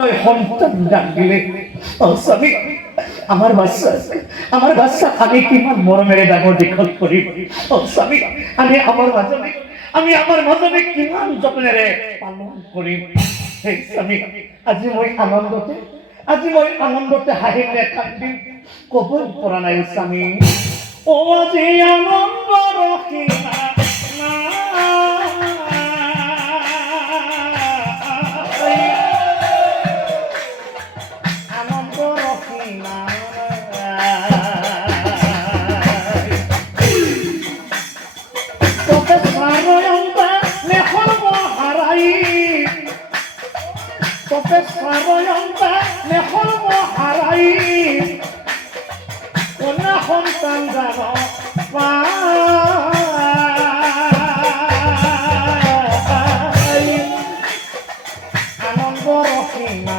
সন্তান ডাকিলে স্বামী আমার বাচ্চা আমি কিমান মৰমেৰে ডাঙৰ দীঘল কৰি স্বামী আমি আমাৰ মাজনে কিমান যত্নেৰে পালন কৰিম সেই স্বামী আজি মই আনন্দতে হাঁহিলে কান্দিম ক'ব পৰা নাই স্বামী ও আজি আনন্দ ৰখিলা সন্তান যাব আনন্দ ৰখিমা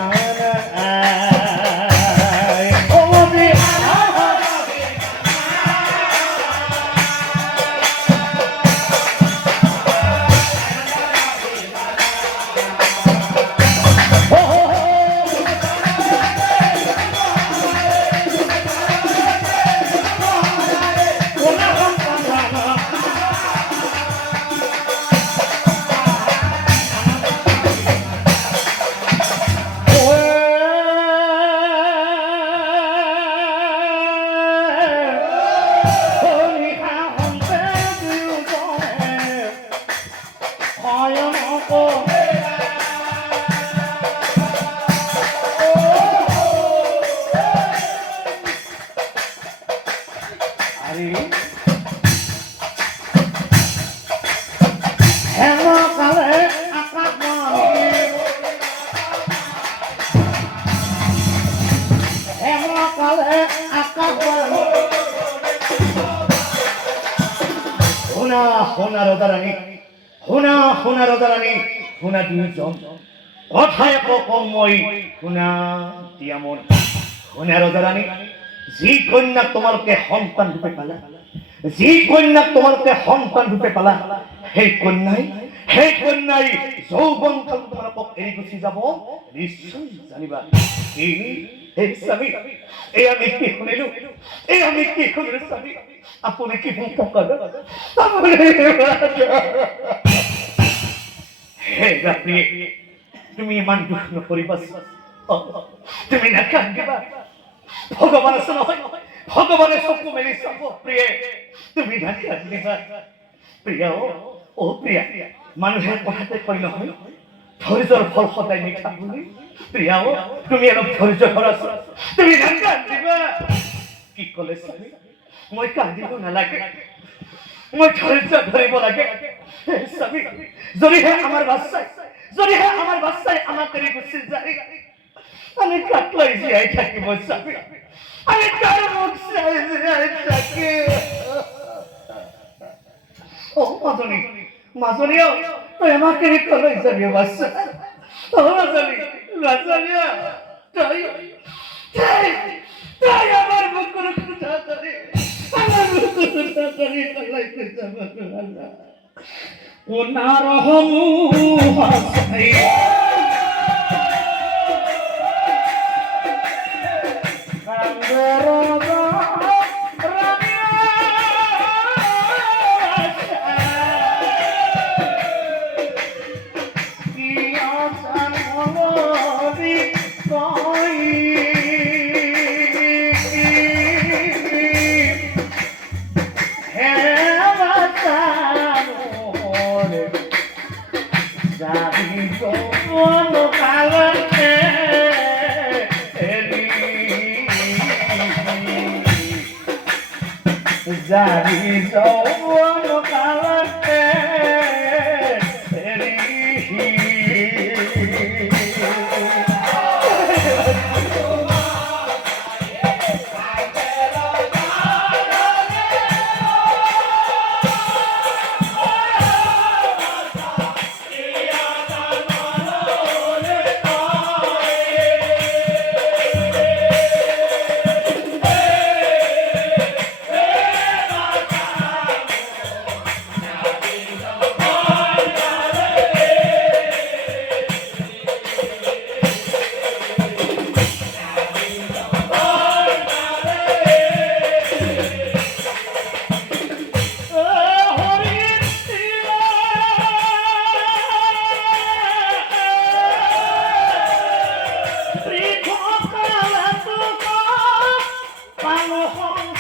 শুনা দুজন কথাই কম মই শুনা দিয়া মন শুনা ৰজাৰাণী যি কন্যাক তোমালোকে সন্তান ৰূপে পালা সেই কন্যাই যৌৱন কাল তোমালোকক এৰি গুচি যাব নিশ্চয় জানিবা এই স্বামী এই আমি কি শুনিলো স্বামী আপুনি কি তুমি ইমান দুখ নকৰিবা তুমি নাকান্দিবা ভগৱান আছে নহয় ভগৱানে চকু মেলি চাব প্ৰিয়ে তুমি নাকান্দিবা প্ৰিয়া অ প্ৰিয়া মানুহে কথাতে কয় নহয় ধৈৰ্যৰ ফল সদায় মিঠা বুলি প্ৰিয়া তুমি অলপ ধৈৰ্য ধৰাচোন তুমি নাকান্দিবা কি ক'লে মই কান্দিব নালাগে মই ধৈৰ্য ধৰিব লাগে স্বামী যদিহে আমাৰ বাচ্চাই আমাক এৰি গুচি যায় আমি কাক লৈ জীয়াই থাকিব স্বামী আমি কাৰ মুখ চাই জীয়াই থাকিম ও মাজনী তই আমাক এৰি কলৈ যাবি বাচ্চা ও মাজনী তাই আমার বুকুর খুঁজা ধরে কলাইতে যাবো ও না রহমু হাসাই Jadi semua kalate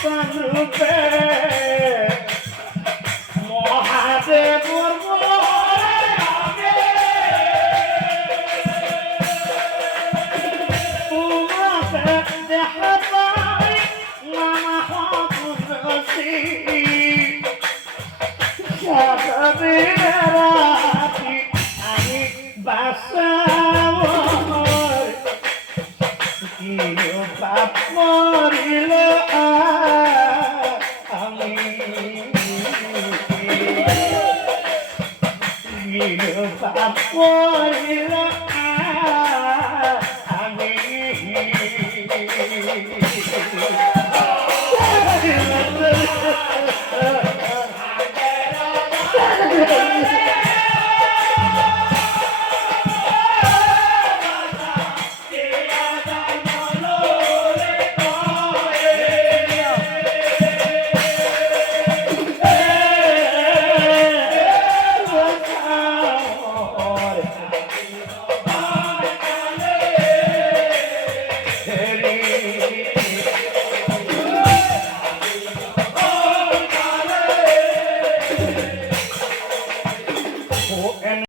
রূপে মহাদেব দেখা পাই নানা হতুন সারাদিনের